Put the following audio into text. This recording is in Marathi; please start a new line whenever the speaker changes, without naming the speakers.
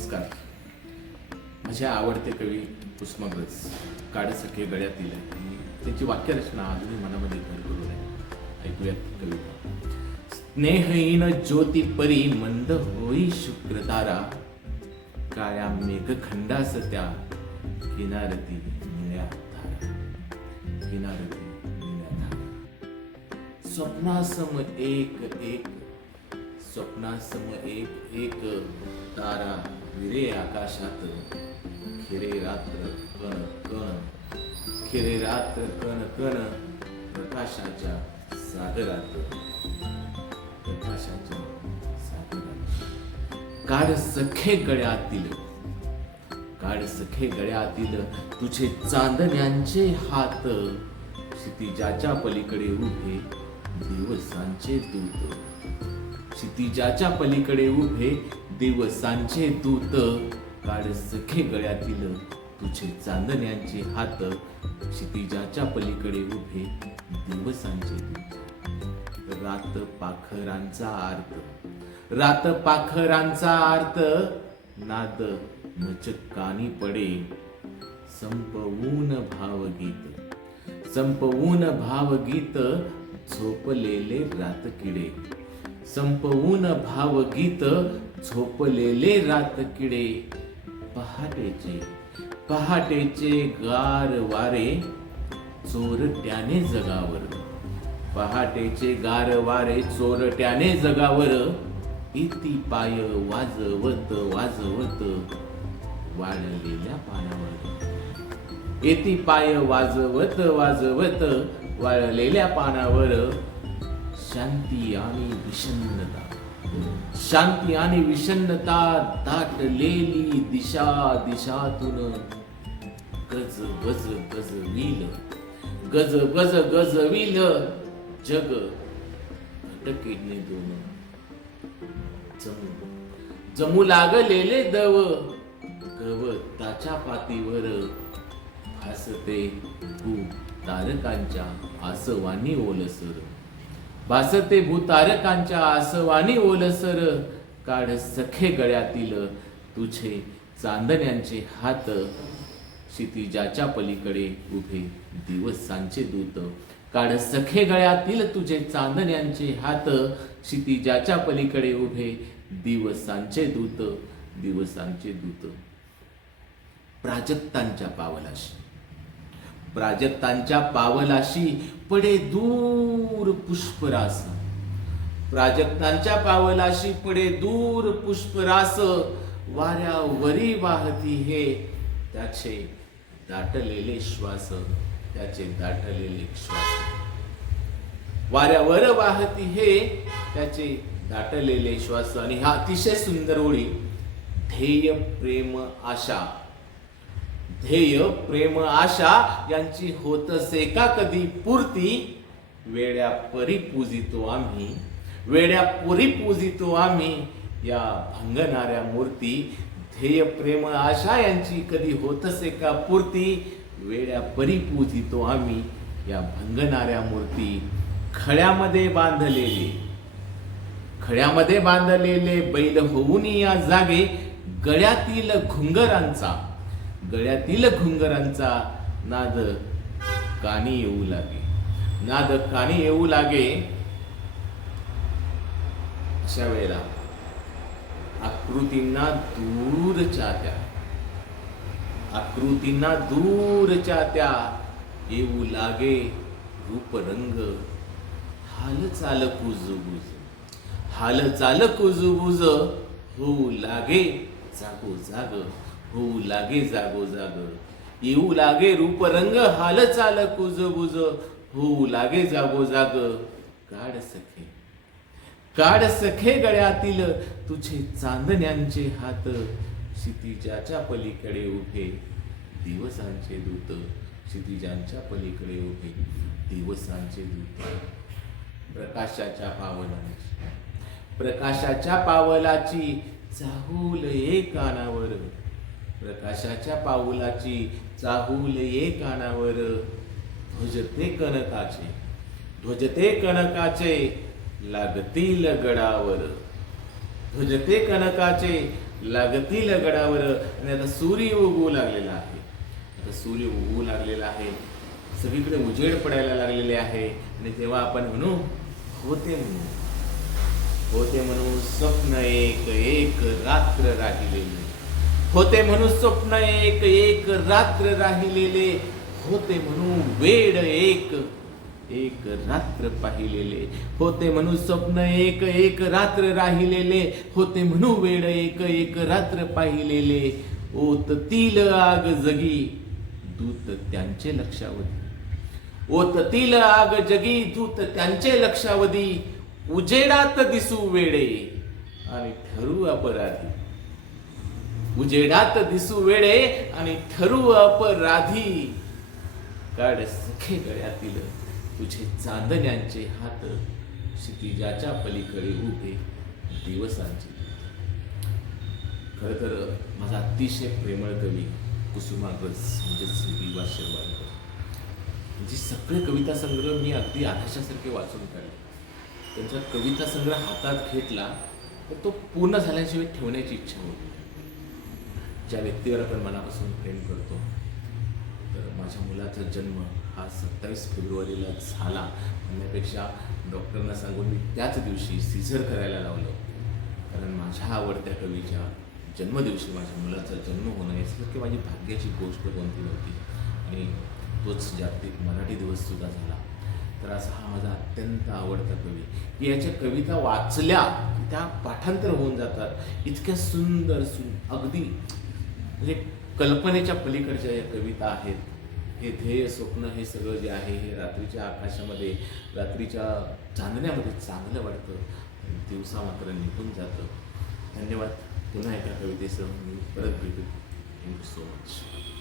नमस्कार. माझे आवडते कवी कुसुमाग्रज काडसखे गळ्यातील त्यांची वाक्यरचना अजूनही मनामध्ये घर करून आहे. ऐकूयात कविता. स्नेहहीन ज्योती परी मंद होई शुक्र तारा काळ्या मेघखंडास त्या किनारती निळ्या धारा किनारती निळ्या धारा. स्वप्नासम एक एक स्वप्नासम एक एक तारा विरे आकाशात. खिरे रात्र कण कण. खिरे रात्र कण कण. प्रकाशाच्या सागरात. प्रकाशाच्या सागरात. काढ सखे गळ्यातील. काढ सखे गळ्यातील तुझे चांदण्यांचे हात. क्षितिजाच्या पलीकडे उभे दिवसांचे दूत. क्षितिजाच्या पलीकडे उभे दिवसांचे दूत. काळ सखे गळ्यातील तुझे चांदण्यांचे हात. क्षितिजाच्या पलीकडे उभे दिवसांचे दूत. रात पाखरांचा आर्त. रात पाखरांचा आर्त. नाद मचकानी पडे. संपवून भावगीत. संपवून भावगीत झोपलेले रातकिडे संपवून भावगीत झोपलेले रात किडे. पहाटेचे पहाटेचे गार वारे चोरट्याने जगावर. पहाटेचे गार वारे चोरट्याने जगावर. इति पाय वाजवत वाजवत वाळलेल्या पानावर. येती पाय वाजवत वाजवत वाळलेल्या पानावर शांती आणि विषन्नता. शांती आणि विषन्नता दाटलेली दिशा दिशातून गज गज गजविल गज गज गजविल जग अटकीने दोन जमू जमू लागलेले दव गवताच्या पातीवर भासते तू तारकांच्या आसवानी ओलसर. भासते भूतारकांच्या आसवानी ओलसर. काढ सखे गळ्यातील तुझे चांदण्यांचे हात. क्षितिजाच्या पलीकडे उभे दिवसांचे दूत. काढ सखे गळ्यातील तुझे चांदण्यांचे हात. क्षितिजाच्या पलीकडे उभे दिवसांचे दूत. दिवसांचे दूत. प्राजक्तांच्या पावलाशी. प्राजक्तांच्या पावलाशी पडे दूर पुष्परास. प्राजक्तांच्या पावलाशी पडे दूर पुष्परास. वाऱ्यावरी वाहती हे त्याचे दाटलेले श्वास त्याचे दाटलेले श्वास. वाऱ्यावर वाहती हे त्याचे दाटलेले श्वास. आणि हा अतिशय सुंदर ओळी ध्येय प्रेम आशा ध्येय प्रेम आशा यांची होतसे का कधी? पूर्ती वेड्या परी पूजितो आम्ही. वेड्या पुरी पूजितो आम्ही. या भंगणाऱ्या मूर्ती ध्येय प्रेम आशा यांची कधी होतसे का पूर्ती? वेड्या परी पूजितो आम्ही. या भंगणाऱ्या मूर्ती खळ्यामध्ये बांधलेले. खळ्यामध्ये बांधलेले बैल होऊन या जागे गळ्यातील घुंगरांचा. गळ्यातील घुंगरांचा नाद कानी येऊ लागे. नाद कानी येऊ लागे. अशा वेळेला आकृतींना दूरच्या त्या आकृतींना दूरच्या त्या येऊ लागे रूप रंग हाल चाल कुजबुज. हाल चाल कुजबुज. होऊ लागे जागो जाग होऊ लागे जागो जाग. येऊ लागे रूप रंग हाल चाल कुज बुज. होऊ लागे जागो जाग. काढ सखे. काढ सखे गळ्यातील तुझे चांदण्यांचे हात. क्षितिजाच्या पलीकडे उभे. दिवसांचे दूत. क्षितिजांच्या पलीकडे उभे. दिवसांचे दूत. प्रकाशाच्या पावलाची प्रकाशाच्या पावलाची चाहूल ये कानावर प्रकाशाच्या पाऊलाची चाहूल ये कानावर. ध्वजते कनकाचे ध्वजते कनकाचे लागतील गडावर. ध्वजते कनकाचे लागतील गडावर. आणि आता सूर्य उगवू लागलेला आहे. आता सूर्य उगवू लागलेला आहे. सगळीकडे उजेड पडायला लागलेले आहे. आणि तेव्हा आपण म्हणू होते म्हणू. होते म्हणून स्वप्न एक एक रात्र राहिलेली. होते म्हणून स्वप्न एक एक रात्र राहिलेले. होते म्हणून वेड एक एक रात्र पाहिलेले. होते म्हणून स्वप्न एक एक रात्र राहिलेले. होते म्हणू वेड एक एक रात्र पाहिलेले. ओत तील आग जगी दूत त्यांचे लक्षावधी. ओततील आग जगी दूत त्यांचे लक्षावधी. उजेडात दिसू वेडे आणि ठरू अपराधी. उजेडात दिसू वेळे आणि ठरू अपराधी. काढ सखे गळ्यातील तुझे चांदण्यांचे हात क्षितिजाच्या पलीकडे उभे दिवसांचे. खर तर माझा अतिशय प्रेमळ कवी कुसुमाग्रज म्हणजेच विवा शिरवाडकर जी सगळे कविता संग्रह मी अगदी आकाशासारखे वाचून काढले. त्यांचा कविता संग्रह हातात घेतला तर तो पूर्ण झाल्याशिवाय ठेवण्याची इच्छा होती. ज्या व्यक्तीवर आपण मनापासून प्रेम करतो तर माझ्या मुलाचा जन्म हा सत्तावीस फेब्रुवारीला झाला. म्हणण्यापेक्षा डॉक्टरना सांगून मी त्याच दिवशी सिझर करायला लावलं. कारण माझ्या आवडत्या कवीच्या जन्मदिवशी माझ्या मुलाचा जन्म होणं यासारखी माझी भाग्याची गोष्ट कोणती नव्हती आणि तोच जागतिक मराठी दिवससुद्धा झाला. तर असा हा माझा अत्यंत आवडता कवी. की याच्या कविता वाचल्या त्या पाठांतर होऊन जातात. इतक्या सुंदर सु अगदी म्हणजे कल्पनेच्या पलीकडच्या या कविता आहेत. हे ध्येय स्वप्न हे सगळं जे आहे हे रात्रीच्या आकाशामध्ये रात्रीच्या चांदण्यामध्ये चांगलं वाटतं. दिवसा मात्र निघून जातं. धन्यवाद. पुन्हा एका कवितेसह मी परत भेटू. Thank you so much